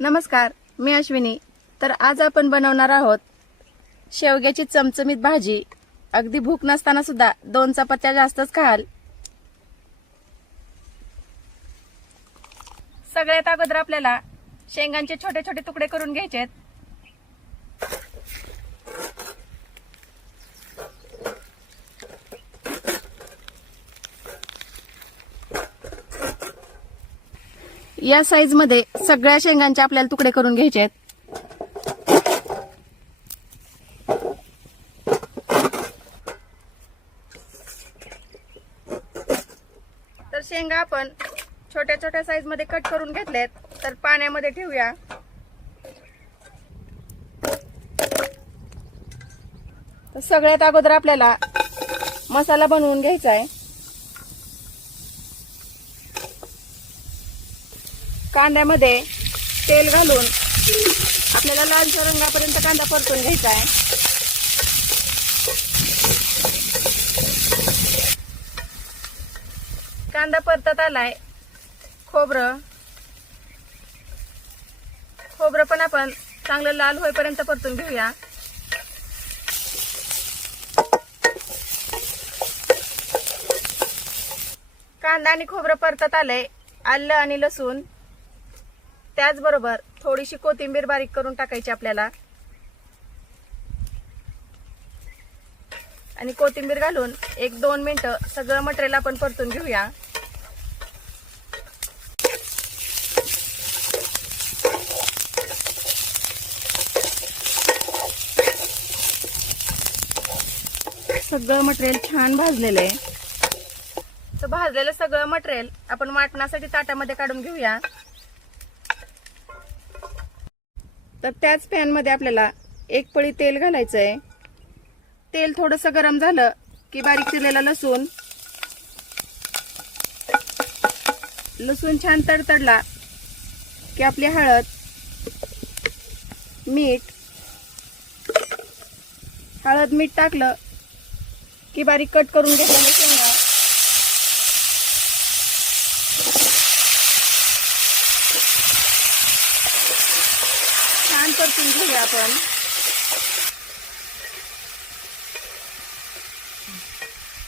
नमस्कार, मी अश्विनी. तर आज आपण बनवणार आहोत शेवग्याची चमचमीत भाजी. अगदी भूक नसताना सुद्धा 2 चपात्या जास्तच खाल. सगळ्यात अगोदर आपल्याला शेंगांचे छोटे छोटे तुकडे करून घ्यायचे आहेत. या साईज मध्ये सगळ्या शेंगांचे आपल्याला तुकडे करून घ्यायचे आहेत. तर शेंगा आपण छोट्या छोट्या साईज मध्ये कट करून घेतलेत. तर पाण्यामध्ये ठेवूया. तर सगळ्यात अगोदर आपल्याला मसाला बनवून घ्यायचा आहे. कांद्यामध्ये तेल घालून आपल्याला लालसर रंगापर्यंत कांदा परतून घ्यायचा आहे. कांदा परतत आलाय. खोबरं पण आपण चांगलं लाल होईपर्यंत परतून घेऊया. कांदा आणि खोबरं परतत आलंय. आलं आणि लसूण, त्याचबरोबर थोडीशी कोथिंबीर बारीक करून टाकायची आपल्याला. आणि कोथिंबीर घालून 1-2 मिनिटं सगळं मटेरियल आपण परतून घेऊया. सगळं मटेरियल छान भाजलेलं आहे. तर भाजलेलं सगळं मटेरियल आपण वाटण्यासाठी ताटामध्ये काढून घेऊया. तर त्याच पॅन मध्ये आपल्याला 1 पळी तेल घालायचं आहे. तेल थोडंसं गरम झालं की बारीक चिरलेला लसूण छान तडतडला की आपली हळद, मीठ टाकलं की बारीक कट करून घेतलेले शेंगा, छान परतून घेऊया आपण.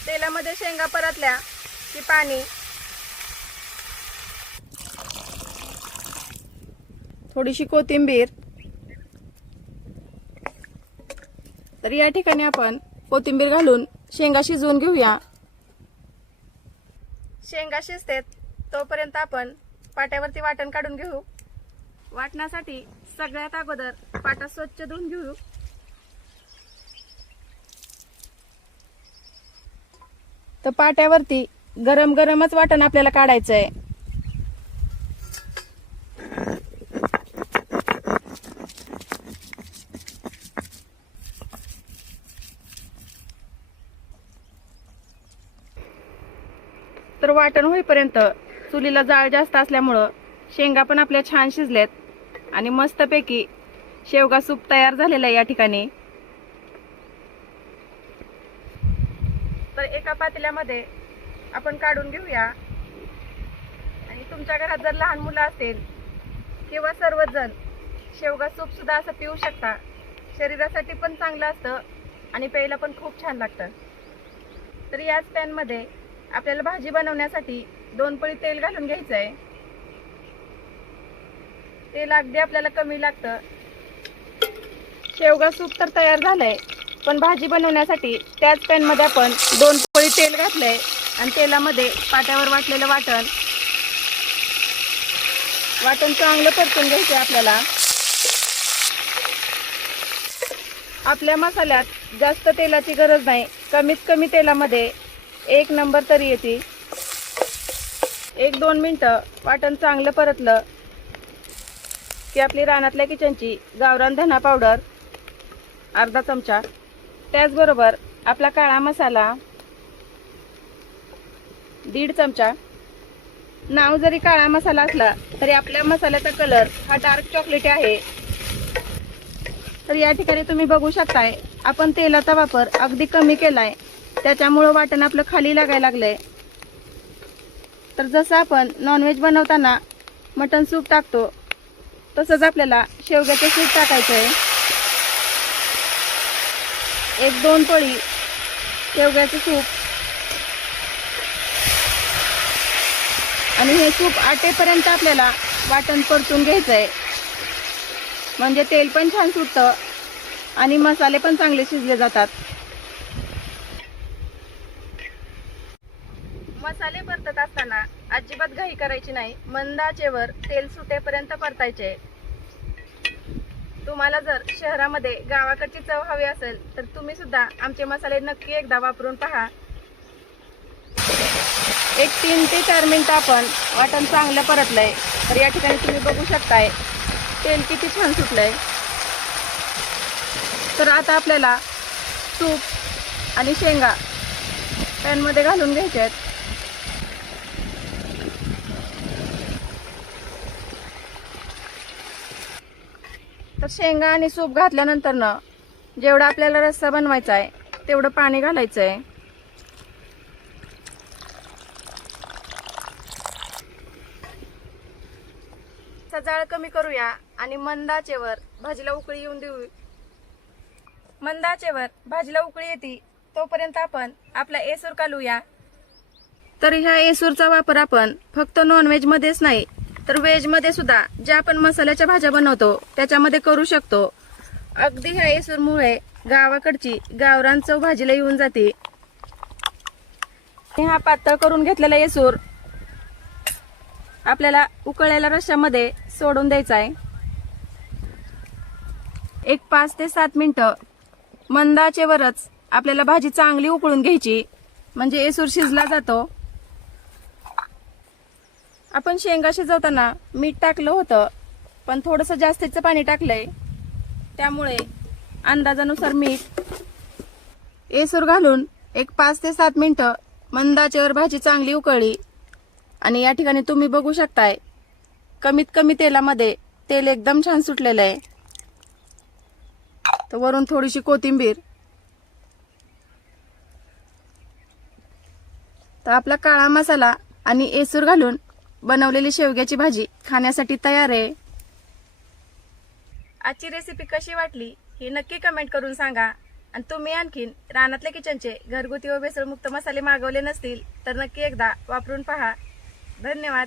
तेलामध्ये शेंगा परतल्या की पाणी, थोडीशी कोथिंबीर. तर या ठिकाणी आपण कोथिंबीर घालून शेंगा शिजवून घेऊया. शेंगा शिजतेत तोपर्यंत आपण पाट्यावरती वाटण काढून घेऊ. वाटण्यासाठी सगळ्यात अगोदर पाटा स्वच्छ धुवून घेऊ. तर पाट्यावरती गरमच वाटण आपल्याला काढायचं आहे. तर वाटण होईपर्यंत चुलीला जाळ जास्त असल्यामुळं शेंगा पण आपल्या छान शिजलेत आणि मस्तपैकी शेवगा सूप तयार झालेला आहे या ठिकाणी. तर एका पातेल्यामध्ये आपण काढून घेऊया. आणि तुमच्या घरात जर लहान मुलं असतील किंवा सर्वच जण शेवगा सूप सुद्धा असं पिऊ शकता. शरीरासाठी पण चांगलं असतं आणि प्यायला पण खूप छान लागतं. तर याच पॅन मध्ये आपल्याला भाजी बनवण्यासाठी 2 पळी तेल घालून घ्यायचं आहे. तेल अगदी आपल्याला कमी लागतं. शेवगा सूप तर तयार झालंय, पण भाजी बनवण्यासाठी त्याच पॅन मध्ये आपण 2 पळी तेल घातलंय आणि तेलामध्ये पाट्यावर वाटलेलं वाटण चांगलं परतून घ्यायचं आपल्याला. आपल्या मसाल्यात जास्त तेलाची गरज नाही. कमीत कमी तेलामध्ये 1 नंबर तरी येते. 1-2 मिनिटं वाटण चांगलं परतलं की आपली रानातल्या किचनची गावरान धना पावडर अर्धा चमचा, त्याचबरोबर आपला काळा मसाला 1.5 चमचा. नाव जरी काळा मसाला असला तरी आपल्या मसाल्याचा कलर हा डार्क चॉकलेटी आहे. तर या ठिकाणी तुम्ही बघू शकताय आपण तेलाचा वापर अगदी कमी केलाय, त्याच्यामुळे वाटण आपलं खाली लागायला लागलंय. तर जसं आपण नॉनव्हेज बनवताना मटन सूप टाकतो तसंच आपल्याला शेवग्याचं सूप टाकायचं आहे. 1-2 पळी शेवग्याचं सूप. आणि हे सूप आटेपर्यंत आपल्याला वाटण परतून घ्यायचं आहे. म्हणजे तेल पण छान सुटतं आणि मसाले पण चांगले शिजले जातात. मसाले परतत असताना अजिबात घाई करायची नाही. मंद आचेवर तेल सुटेपर्यंत परतायचे. तुम्हाला जर शहरामध्ये गावाकडची चव हवी असेल तर तुम्ही सुद्धा आमचे मसाले नक्की एकदा वापरून पहा. 3 ते 4 मिनिटं आपण वाटण चांगलं परतलंय. तर या ठिकाणी तुम्ही बघू शकताय तेल किती छान सुटलंय. तर आता आपल्याला तूप आणि शेंगा पॅनमध्ये घालून घ्यायचे आहेत. तर शेंगा आणि सूप घातल्यानंतर ना जेवढा आपल्याला रस्सा बनवायचा आहे तेवढं पाणी घालायचं आहे. जाळ कमी करूया आणि मंद आचेवर भाजीला उकळी येऊन देऊ. मंद आचेवर भाजीला उकळी येते तोपर्यंत आपण आपला एसूर कालूया. तर ह्या एसूरचा वापर आपण फक्त नॉनव्हेज मध्येच नाही तर व्हेज मध्ये सुद्धा ज्या आपण मसाल्याच्या भाज्या बनवतो त्याच्यामध्ये करू शकतो. अगदी ह्या एसूरमुळे गावाकडची गावरान चव भाजीला येऊन जाते. हा पातळ करून घेतलेला एसूर आपल्याला उकळलेल्या रश्श्यामध्ये सोडून द्यायचा आहे. 5 ते 7 मिनिटं मंद आचेवरच आपल्याला भाजी चांगली उकळून घ्यायची म्हणजे एसूर शिजला जातो. आपण शेंगा शिजवताना मीठ टाकलं होतं पण थोडंसं जास्तीचं पाणी टाकलंय त्यामुळे अंदाजानुसार मीठ. एसूर घालून 5 ते 7 मिनिटं मंद आचेवर भाजी चांगली उकळली आणि या ठिकाणी तुम्ही बघू शकताय कमीत कमी तेलामध्ये तेल एकदम छान सुटलेलं आहे. तर वरून थोडीशी कोथिंबीर. तर आपला काळा मसाला आणि एसूर घालून बनवलेली शेवग्याची भाजी खाण्यासाठी तयार आहे. आजची रेसिपी कशी वाटली हे नक्की कमेंट करून सांगा. आणि तुम्ही आणखीन रानातल्या किचनचे घरगुती व भेसळमुक्त मसाले मागवले नसतील तर नक्की एकदा वापरून पहा. धन्यवाद.